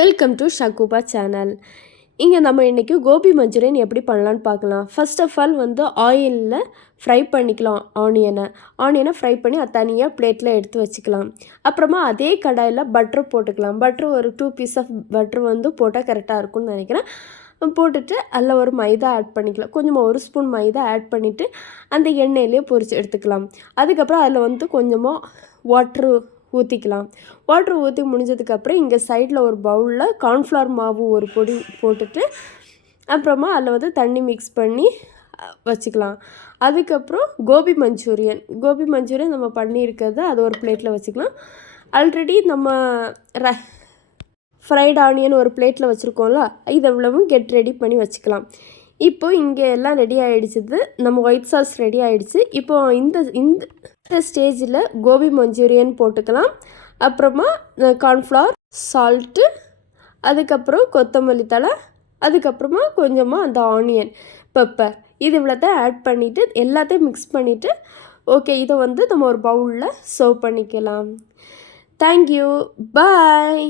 Welcome to ஷகுபா channel. இங்கே நம்ம இன்றைக்கி கோபி மஞ்சூரியன் எப்படி பண்ணலான்னு பார்க்கலாம். ஃபர்ஸ்ட் ஆஃப் ஆல் ஆயிலில் ஃப்ரை பண்ணிக்கலாம். ஆனியனை ஃப்ரை பண்ணி அது தனியாக பிளேட்டில் எடுத்து வச்சுக்கலாம். அப்புறமா அதே கடாயில் பட்ரு போட்டுக்கலாம். பட்ரு ஒரு 2 பீஸ் ஆஃப் பட்ரு போட்டால் கரெக்டாக இருக்கும்னு நினைக்கிறேன். போட்டுட்டு அதில் ஒரு மைதா ஆட் பண்ணிக்கலாம். கொஞ்சமாக 1 ஸ்பூன் மைதா ஆட் பண்ணிவிட்டு அந்த எண்ணெயிலே பொரித்து எடுத்துக்கலாம். அதுக்கப்புறம் அதில் கொஞ்சமாக வாட்ரு ஊற்றிக்கலாம். வாட்ரு ஊற்றி முடிஞ்சதுக்கப்புறம் இங்கே சைடில் ஒரு பவுலில் கார்ன்ஃப்ளவர் மாவு ஒரு பொடி போட்டுட்டு அப்புறமா அதில் தண்ணி மிக்ஸ் பண்ணி வச்சுக்கலாம். அதுக்கப்புறம் கோபி மஞ்சூரியன் நம்ம பண்ணியிருக்கிறத அது ஒரு பிளேட்டில் வச்சுக்கலாம். ஆல்ரெடி நம்ம ஃப்ரைட் ஆனியன் ஒரு பிளேட்டில் வச்சுருக்கோம்ல, இது எவ்வளவும் ரெடி பண்ணி வச்சுக்கலாம். இப்போ இங்கே எல்லாம் ரெடி ஆகிடுச்சிது. நம்ம ஒயிட் சாஸ் ரெடி ஆகிடுச்சு. இப்போ இந்த ஸ்டேஜில் கோபி மஞ்சூரியன் போட்டுக்கலாம். அப்புறமா கார்ன்ஃப்ளவர், சால்ட்டு, அதுக்கப்புறம் கொத்தமல்லி தழை, அதுக்கப்புறமா கொஞ்சமாக அந்த ஆனியன், பெப்பர், இது இவ்வளோதான் ஆட் பண்ணிவிட்டு எல்லாத்தையும் மிக்ஸ் பண்ணிவிட்டு ஓகே, இதை நம்ம ஒரு பவுலில் சர்வ் பண்ணிக்கலாம். தேங்க்யூ, பாய்.